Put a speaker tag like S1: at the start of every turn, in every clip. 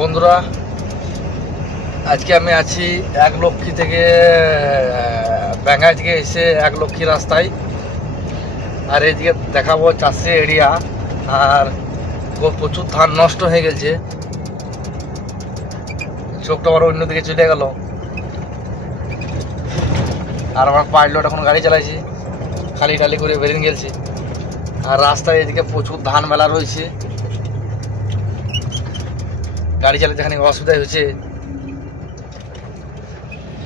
S1: বন্ধুরা, আজকে আমি আছি এক লক্ষ্মী থেকে ব্যাঙ্গাই থেকে এসে এক লক্ষ্মী রাস্তায়। আর এইদিকে দেখাবো চাষি এরিয়া। আর প্রচুর ধান নষ্ট হয়ে গেছে। চোখটা আবার অন্যদিকে চলে গেল। আর আমার পাইলট এখন গাড়ি চালাইছি। খালি খালি করে বেরিয়ে গেছি। আর রাস্তায় এদিকে প্রচুর ধান মেলা রয়েছে। গাড়ি চালাতে এখানে অসুবিধা হয়েছে।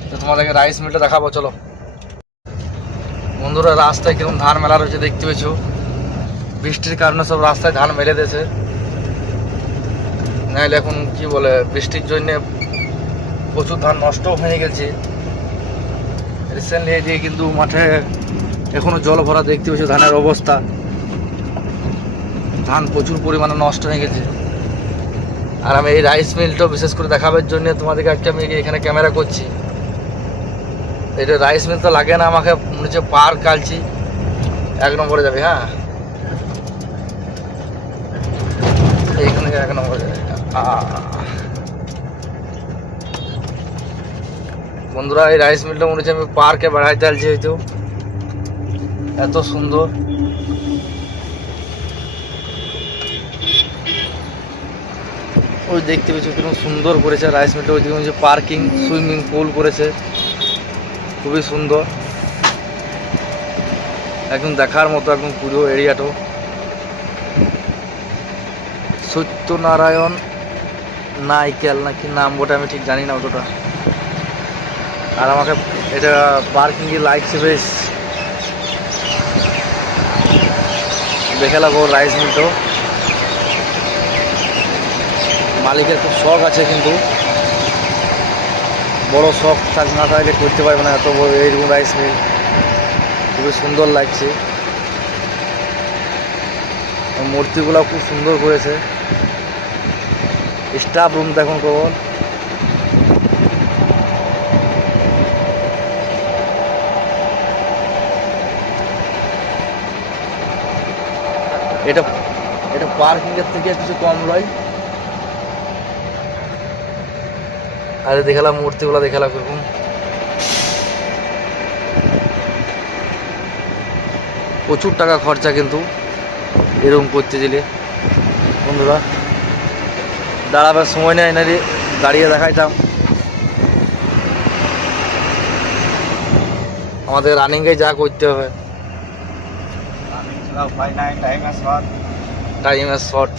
S1: তো তোমাদেরকে রাইস মিলটা দেখাবো, চলো। বন্ধুরা, রাস্তায় কীরকম ধান মেলা রয়েছে দেখতে পেয়েছ। বৃষ্টির কারণে সব রাস্তায় ধান মেলে দিয়েছে। নাহলে এখন কি বলে, বৃষ্টির জন্য প্রচুর ধান নষ্ট হয়ে গেছে। রিসেন্টলি এদিকে কিন্তু মাঠে এখনও জল ভরা দেখতে পেয়েছ, ধানের অবস্থা। ধান প্রচুর পরিমাণে নষ্ট হয়ে গেছে। আর আমি এই রাইস মিলটা বিশেষ করে দেখাবার জন্য তোমাদেরকে আজকে আমি এখানে ক্যামেরা করছি। এটা রাইস মিল তো লাগে না আমাকে, মনে হচ্ছে পার কালছি এক নম্বরে যাবে হ্যাঁ? এইখানে এক নম্বরে যাবে আহ। বন্ধুরা, এই রাইস মিলটা মনে হচ্ছে আমি পার্কে বেড়াইতে আলছি হয়তো। এত সুন্দর। ওই দেখতে পেয়েছ কীরকম সুন্দর করেছে রাইস মিলটা ওইদিকে হচ্ছে পার্কিং সুইমিং পুল করেছে। খুবই সুন্দর। একদম দেখার মতো, একদম পুরো এরিয়াটাও। সত্যনারায়ণ নাইকেল নাকি নাম ওটা আমি ঠিক জানি না অতটা। আর আমাকে এটা পার্কিং এর লাগছে বেশ দেখে লাগবো রাইস মিলটাও মালিকের খুব শখ আছে কিন্তু। বড় শখ থাক না থাকলে করতে পারবে না, এত বড় এইরকম রাইস মিল খুবই সুন্দর লাগছে। মূর্তিগুলো খুব সুন্দর করেছে। স্টাফ রুম দেখুন কেবল এটা এটা পার্কিংয়ের থেকে কিছু কম রয় আরে দেখালাম মূর্তিগুলো দেখালাম কীরকম। প্রচুর টাকা খরচা কিন্তু এরকম করতে গেলে। বন্ধুরা দাঁড়াবার সময় নেয় না রে দাঁড়িয়ে দেখাইতাম। আমাদের রানিংয়ে যা করতে হবে। টাইম শর্ট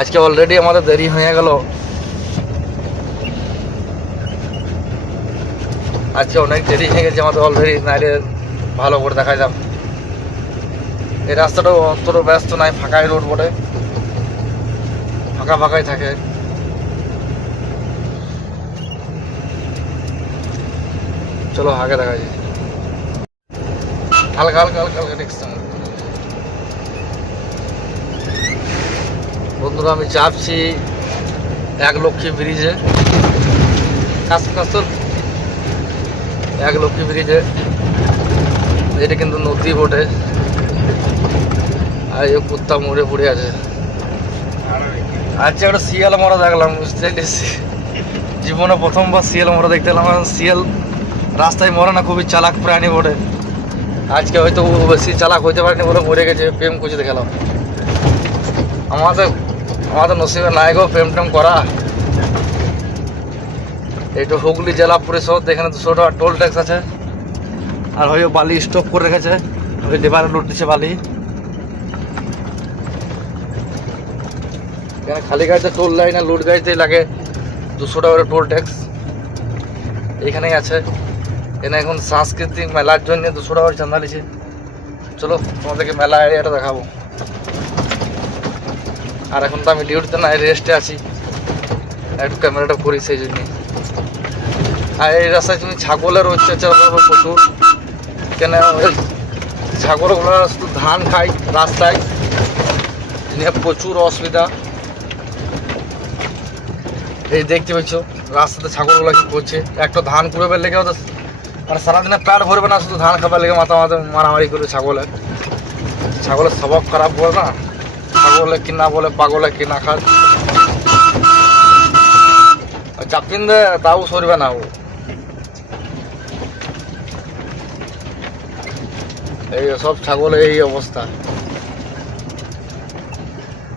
S1: আজকে অলরেডি আমাদের দেরি হয়ে গেল। আজকে অনেক দেরি হয়ে গেছে আমাদের অলরেডি নাইলে ভালো করে দেখা যাবে এই রাস্তাটাও অতটা ব্যস্ত নাই, ফাঁকাই রোড বটে। ফাঁকা ফাঁকাই থাকে। চলো আগে দেখা যায় হালকা হালকা হালকা হালকা নেক্সট বন্ধুরা, আমি চাপছি এক লক্ষ্মী ব্রিজে কাজ কাজ এক লক্ষ্মী ব্রিজে এটা কিন্তু নদী বটে। আর এই কুত্তা মরে পড়ে আছে। আচ্ছা একটা শিয়াল মরা দেখলাম, বুঝতে জীবনে প্রথমবার শিয়াল মরা দেখতে আর শিয়াল রাস্তায় মরে না, খুবই চালাক প্রাণী বটে। আজকে হয়তো বেশি চালাক হইতে পারেনি বলে মরে গেছে, প্রেম করছে দেখালাম। আমাদের আমাদের নসিবে নাই গো প্রেম টেম করা। এইটা হুগলি জেলা পরিষদ, এখানে দুশো টাকা টোল ট্যাক্স আছে। আর হয়তো বালি স্টক করে রেখেছে। ওই লেবারে লুট দিচ্ছে বালি। এখানে খালি গাড়িতে টোল লাইন আর লুট গাড়িতে লাগে দুশো টাকা করে টোল ট্যাক্স এখানেই আছে। এখানে এখন সাংস্কৃতিক মেলার জন্য দুশো টাকা করে চান্দা নিছে চলো, তোমাদেরকে মেলা এরিয়াটা দেখাবো। আর এখন তো আমি ডিউটিতে না রেস্টে আছি। একটু ক্যামেরাটা করি সেই জন্যে। আর এই রাস্তায় তুমি ছাগলের অত্যাচার প্রচুর। কেন ছাগলগুলো শুধু ধান খায় রাস্তায়। নিয়ে প্রচুর অসুবিধা। এই দেখতে পাচ্ছ, রাস্তাতে ছাগলগুলো কি করছে? একটা ধান কুড়াবার লেগে ওদের মানে সারাদিনে প্যাট ভরবে না, শুধু ধান খাবার লেগে মাথা মাথা মারামারি করে ছাগলের। ছাগলের স্বভাব খারাপ বলে না। ছাগলে কিনা বলে, পাগলে কিনা খায়। চাপিন দে তাও সরবে না ও। এই সব ছাগল এই অবস্থা।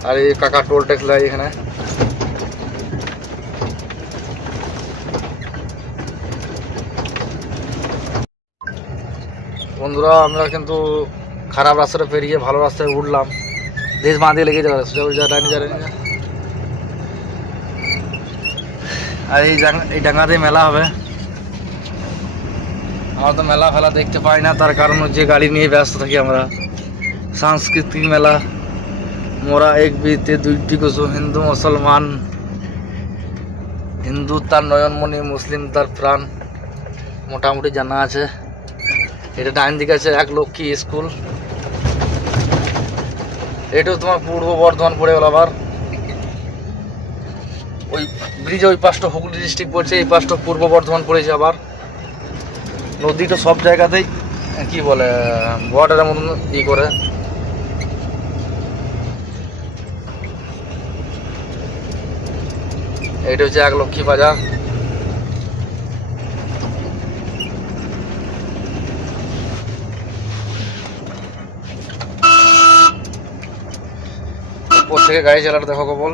S1: আর এই কাকা টোল ট্যাক্স লাগে এখানে। বন্ধুরা, আমরা কিন্তু খারাপ রাস্তাটা পেরিয়ে ভালো রাস্তায় উঠলাম। দেশ বাঁধে লেগে যাবে, সোজা সোজা ডানি যা ডানি যা। আর এই জাং- এই ডাঙ্গাতে মেলা হবে। আমরা তো মেলা ফেলা দেখতে পাই না, তার কারণ হচ্ছে গাড়ি নিয়ে ব্যস্ত থাকি আমরা। সাংস্কৃতিক মেলা, মোরা এক বিতে দুইটি কুসু হিন্দু, মুসলমান, হিন্দু তার নয়নমণি, মুসলিম তার প্রাণ, মোটামুটি জানা আছে। এটা ডাইন দিকে আছে এক লক্ষ্মী স্কুল। এটাও তোমার পূর্ব বর্ধমান পড়ে গেল আবার ওই ব্রিজে ওই পাশটা হুগলি ডিস্ট্রিক্ট পড়ছে, এই পাশটা পূর্ব বর্ধমান পড়েছে আবার। নদীটা সব জায়গাতেই, কি বলে বর্ডারের মতন ই করে। এইটা হচ্ছে এক লক্ষ্মী বাজার। উপর থেকে গাড়ি চালাটা দেখো কবল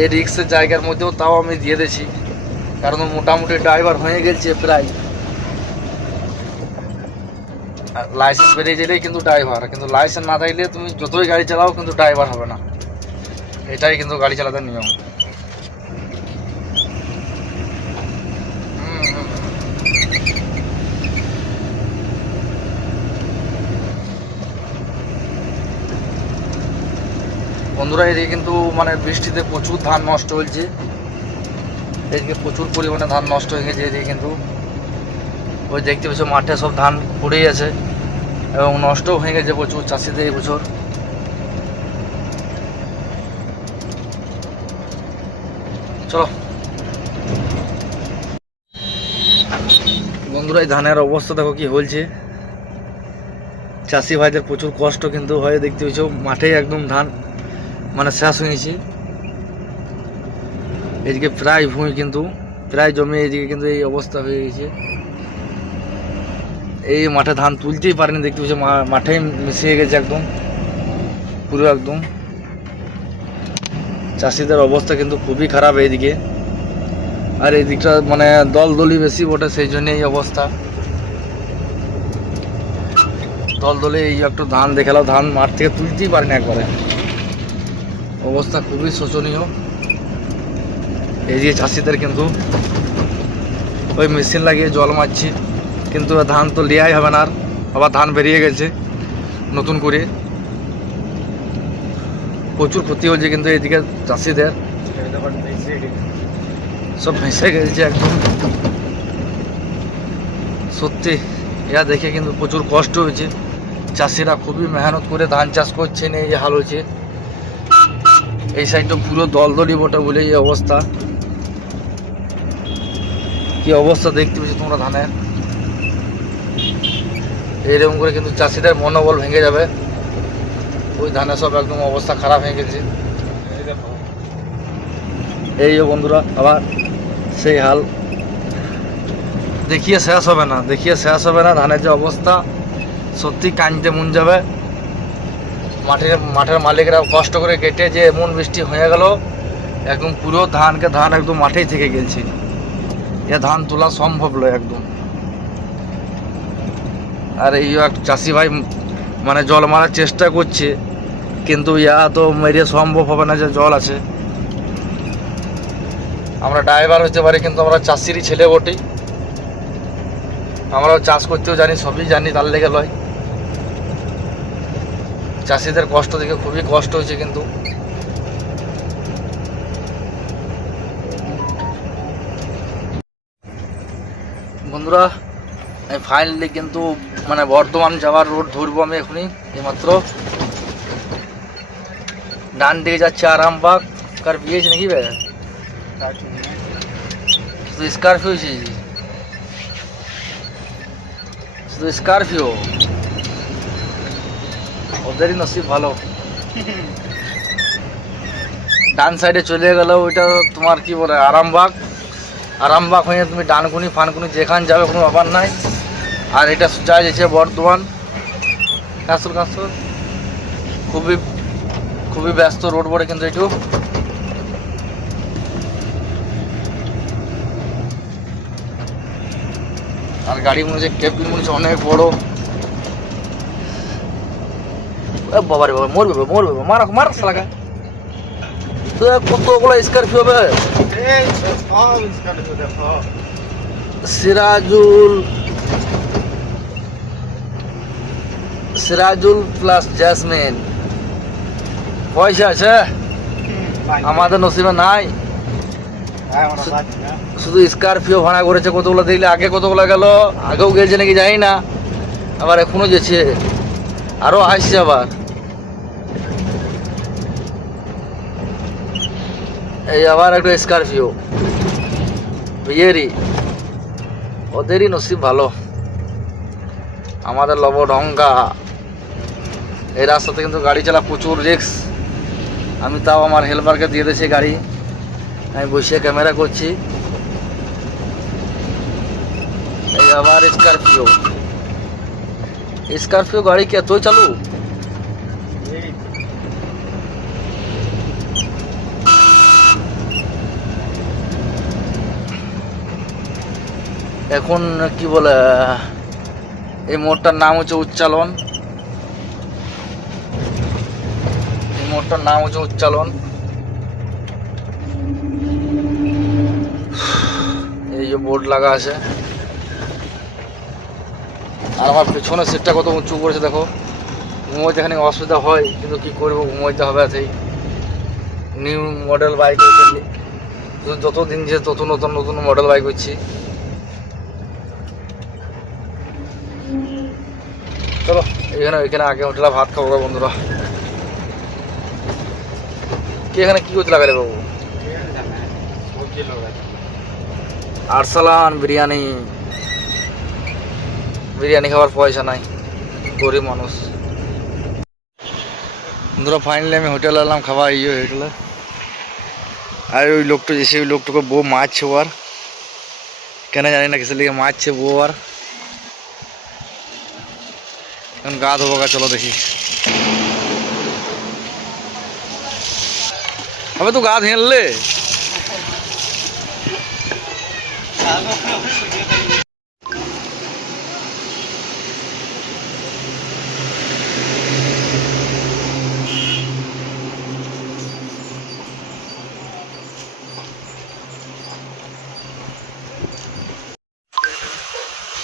S1: এই রিক্সের জায়গার মধ্যেও তাও আমি দিয়ে দিয়েছি। কারণ মোটামুটি ড্রাইভার হয়ে গেছে প্রায়। লাইসেন্স বেরিয়ে গেলেই কিন্তু ড্রাইভার কিন্তু লাইসেন্স না থাকলে তুমি যতই গাড়ি চালাও, কিন্তু ড্রাইভার হবে না। এটাই কিন্তু গাড়ি চালাতে নিয়ম। বন্ধুরা, এদিকে কিন্তু মানে বৃষ্টিতে প্রচুর ধান নষ্ট হয়েছে। এদিকে প্রচুর পরিমাণে ধান নষ্ট হয়ে গেছে, এদিকে কিন্তু ওই দেখতে পাচ্ছ মাঠে সব ধান পড়েই আছে এবং নষ্টও হয়ে গেছে প্রচুর চাষিদের এই বছর। চলো। বন্ধুরা, এই ধানের অবস্থা দেখো কি হয়েছে। চাষি ভাইদের প্রচুর কষ্ট কিন্তু হয়, দেখতে পাচ্ছ মাঠে একদম ধান মানে শেষ হয়ে গেছে এদিকে প্রায় ভূমি কিন্তু, প্রায় জমি এদিকে কিন্তু এই অবস্থা হয়ে গেছে। এই মাঠে ধান তুলতেই পারেনি, দেখতে পাচ্ছি মাঠেই মিশিয়ে গেছে একদম, পুরো একদম। চাষিদের অবস্থা কিন্তু খুবই খারাপ এইদিকে। আর এই দিকটা মানে দল দলি বেশি বটে, সেই জন্য এই অবস্থা। দল দলে এই একটু ধান দেখাল ধান মাঠ থেকে তুলতেই পারেনি একবারে। অবস্থা খুবই শোচনীয়। এই যে চাষিদের কিন্তু ওই মেশিন লাগিয়ে জল মারছি, কিন্তু ধান তো লিয়াই হবে না আর। আবার ধান বেরিয়ে গেছে নতুন করে। প্রচুর ক্ষতি হয়েছে কিন্তু এদিকে চাষিদের। সব ভেসে গেছে একদম। সত্যি ইয়া দেখে কিন্তু প্রচুর কষ্ট হয়েছে। চাষিরা খুবই মেহনত করে ধান চাষ করছে না এই যে হাল হয়েছে। এই সাইডটা পুরো দলদলি বটে বলে এই অবস্থা। কি অবস্থা দেখতে পেয়েছ তোমরা ধানের এইরকম করে কিন্তু চাষিদের মনোবল ভেঙে যাবে। ওই ধানের সব একদম অবস্থা খারাপ হয়ে গেছে। এই বন্ধুরা, আবার সেই হাল। দেখিয়ে শেষ হবে না, দেখিয়ে শেষ হবে না। ধানের যে অবস্থা, সত্যি কাঁদতে মন যাবে। মাঠের মাঠের মালিকরা কষ্ট করে কেটে যে এমন বৃষ্টি হয়ে গেল, একদম পুরো ধানকে ধান একদম মাঠেই থেকে গেছে এ ধান তোলা সম্ভব নয় একদম। আর এই এক চাষি ভাই মানে জল মারার চেষ্টা করছে, কিন্তু ইয়া তো মেরে সম্ভব হবে না যে জল আছে। আমরা ড্রাইভার হতে পারি, কিন্তু আমরা চাষিরই ছেলে বটি। আমরাও চাষ করতেও জানি, সবই জানি, তার লেগে লয়। চাষিদের কষ্ট দেখে খুবই কষ্ট হয়েছে কিন্তু। বন্ধুরা, আমি ফাইনালি কিন্তু মানে বর্ধমান যাওয়ার রোড ধরবো আমি এখনই, এইমাত্র। ডান দিকে যাচ্ছে আরামবাগ। কার বিয়েছে নাকি বে? তো স্করপিও ছি শুধু স্করপিও ওদেরই নসিব ভালো। ডান সাইডে চলে গেল ওইটা তোমার কি বলে, আরামবাগ। আরামবাগ হয়ে তুমি ডানকুনি, ফানকুনি যেখান যাবে কোনো ব্যাপার নাই। আর এটা যায় যাচ্ছে বর্ধমান। কাসুর কাসুর খুবই খুবই ব্যস্ত রোড বড়ে কিন্তু একটু আর গাড়ি মনে হচ্ছে, কেবিন মনে হচ্ছে অনেক বড় এ বাবা রে বাবা মরবে বাবা, মরবে বাবা, মারা মারা সালাকা তো কতগুলো স্করপিও হবে? সিরাজুল সিরাজুল প্লাস জ্যাসমিন পয়সা আছে? আমাদের নসিবে নাই। শুধু স্করপিও ভাড়া করেছে কতগুলো দেখলে? আগে কতগুলো গেল? আগেও গেছে নাকি জানি না। আবার এখনও গেছে। আরও আসছে আবার। এই আবার একটা স্করপিও বিয়েরই। ওদেরই নসিব ভালো। আমাদের লব ঢঙ্কা। এই রাস্তাতে কিন্তু গাড়ি চালা প্রচুর রিক্স আমি তাও আমার হেল্পারকে দিয়ে দিয়েছি গাড়ি। আমি বসে ক্যামেরা করছি। এই আবার স্করপিও স্করপিও গাড়ি কি এতই চালু? এখন কি বলে, এই মোড়টার নাম হচ্ছে উচ্চালন। এই মোড়টার নাম হচ্ছে উচ্চালন। এই যে বোর্ড লাগা আছে। আর আমার পেছনের সিটটা কত উঁচু করেছে দেখো। ঘুমোইতে এখানে অসুবিধা হয়, কিন্তু কি করব, ঘুমোইতে হবে এতেই নিউ মডেল বাইক যত দিন যে তত নতুন নতুন মডেল বাইক হচ্ছে। চলো, এখানে এখানে আগে হোটেলে ভাত খাব বন্ধুরা। কি এখানে কি করতে লাগালে বাবু? আরসালান বিরিয়ানি। বিরিয়ানি খাওয়ার পয়সা নাই, গরিব মানুষ। বন্ধুরা ফাইনালি আমি হোটেলে এলাম, খাওয়া ইয়ে হোটেলে আর ওই লোকটা এসে ওই লোকটাকে বউ মারছে ও আর। কেন জানি না, কিসের লিগে মারছে বউ আর। এখন গা ধোবো গা, চলো দেখি। হবে তো গা ধেনলে?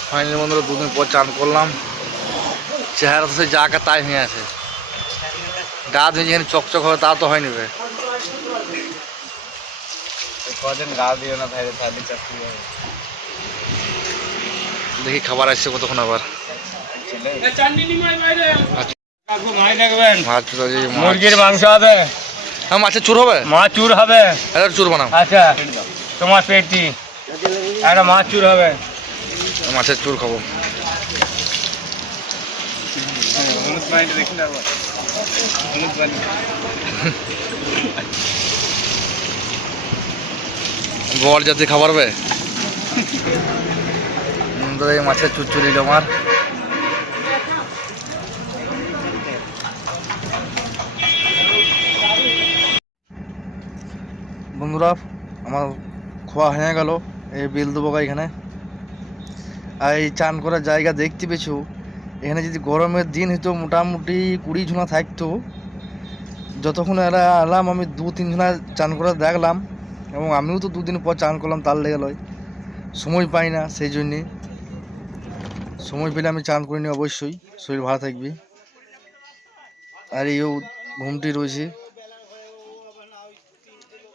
S1: ফাইনালি বন্ধুরা দুদিন পর চান করলাম। চেহারা তো সে যা তাই হয়ে আছে। গা ধুয়ে যেখানে চকচক হবে তা তো হয় বে।
S2: কদিন গা দিও না তাহলে তাহলে চাকরি হবে।
S1: দেখি খাবার আসছে কতক্ষণ আবার।
S2: মাছ। মুরগির মাংস হবে।
S1: হ্যাঁ মাছের চুর হবে?
S2: মাছ চুর হবে।
S1: একটা চুর বানাও।
S2: আচ্ছা তোমার পেটি একটা মাছ চুর হবে।
S1: মাছের চুর খাব। বল যাতে খাবার এই মাছের চুর চুরি আমার বন্ধুরা, আমার খোয়া হয়ে গেল। এই বিল দেবো এখানে। আর এই চান করার জায়গা দেখতে পেছো এখানে যদি গরমের দিন হইতো, মোটামুটি কুড়ি ঝুনা থাকতো। যতক্ষণ এরা এলাম, আমি দু, তিন ঝুনা চান করা দেখলাম, এবং আমিও তো দুদিন পর চান করলাম, তার লেগে লয়। সময় পাই না সেই জন্যে। সময় পেলে আমি চান করিনি অবশ্যই, শরীর ভালো থাকবে। আর এইও ঘুমটি রয়েছে।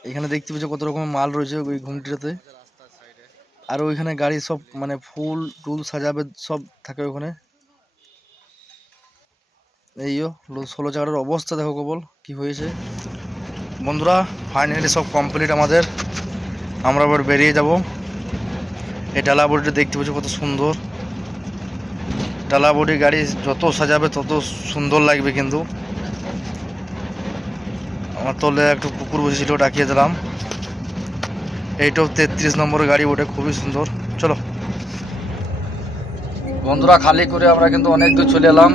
S1: এখানে দেখতে পাচ্ছ কত রকমের মাল রয়েছে ওই ঘুমটিটাতে। আর ওইখানে গাড়ি সব মানে ফুল, টুল সাজাবে, সব থাকে ওখানে এইও ষোলো চাকাটার অবস্থা দেখো কেবল, কি হয়েছে। বন্ধুরা ফাইনালি সব কমপ্লিট আমাদের। আমরা আবার বেরিয়ে যাব। এই ডালা বড়িটা দেখতে পাচ্ছি কত সুন্দর। টালা বডি গাড়ি যত সাজাবে তত সুন্দর লাগবে কিন্তু। আমার তলে একটু কুকুর বসেছিল, ডাকিয়ে দিলাম। এইটাও তেত্রিশ নম্বরের গাড়ি ওটা খুবই সুন্দর। চলো। বন্ধুরা, খালি করে আমরা কিন্তু অনেক দূর চলে এলাম।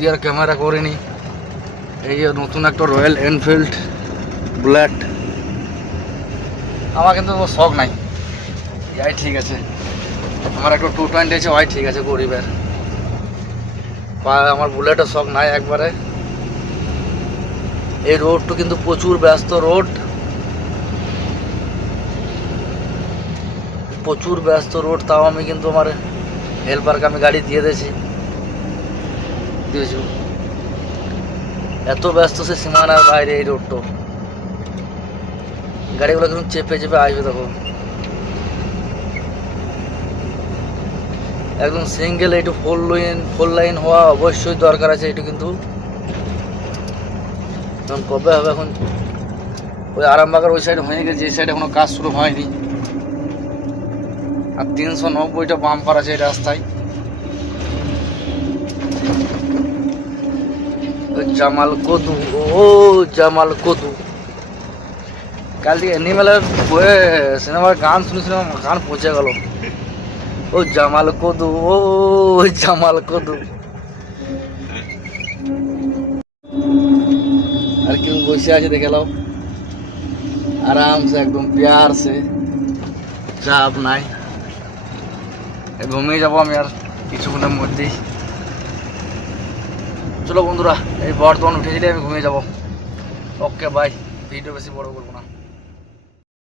S1: ওই আর ক্যামেরা করিনি। এই নতুন একটা রয়্যাল এনফিল্ড বুলেট আমার কিন্তু কোনো শখ নাই। ইয়াই ঠিক আছে। আমার একটা টু টোয়েন্টি আছে ওয়াই ঠিক আছে, গরিবের। আমার বুলেটের শখ নাই একবারে। এই রোডটা কিন্তু প্রচুর ব্যস্ত রোড প্রচুর ব্যস্ত রোড তাও আমি কিন্তু আমার হেল্পারকে আমি গাড়ি দিয়ে দিয়েছি। দিয়েছি এত ব্যস্ত সে সীমানার বাইরে এই রোডটা গাড়িগুলো কিন্তু চেপে চেপে আসবে দেখো। একদম সিঙ্গেল একটু ফোর লাইন ফোর লাইন হওয়া অবশ্যই দরকার আছে এটা কিন্তু। এখন কবে হবে এখন? ওই আরামবাগের ওই সাইড হয়ে গেছে, এই সাইডে এখনও কাজ শুরু হয়নি। আর তিনশো নব্বইটা বাম্পার আছে এই রাস্তায়। জামাল কদু, ও জামাল কদু। কাল থেকে এনিমেলের বয়ে সিনেমার গান শুনেছিলাম, গান পৌঁছে গেল। ও জামাল কদু, ও জামাল কদু। আর কেউ বসে আছে দেখে নাও। আরামসে একদম প্যার সে চাপ নাই। ঘুমিয়ে যাব আমি আর কিছুক্ষণের মধ্যেই। চলো বন্ধুরা, এই বর্ধমান উঠে দিলে আমি ঘুমিয়ে যাব। ওকে বাই ভিডিও বেশি বড় করব না।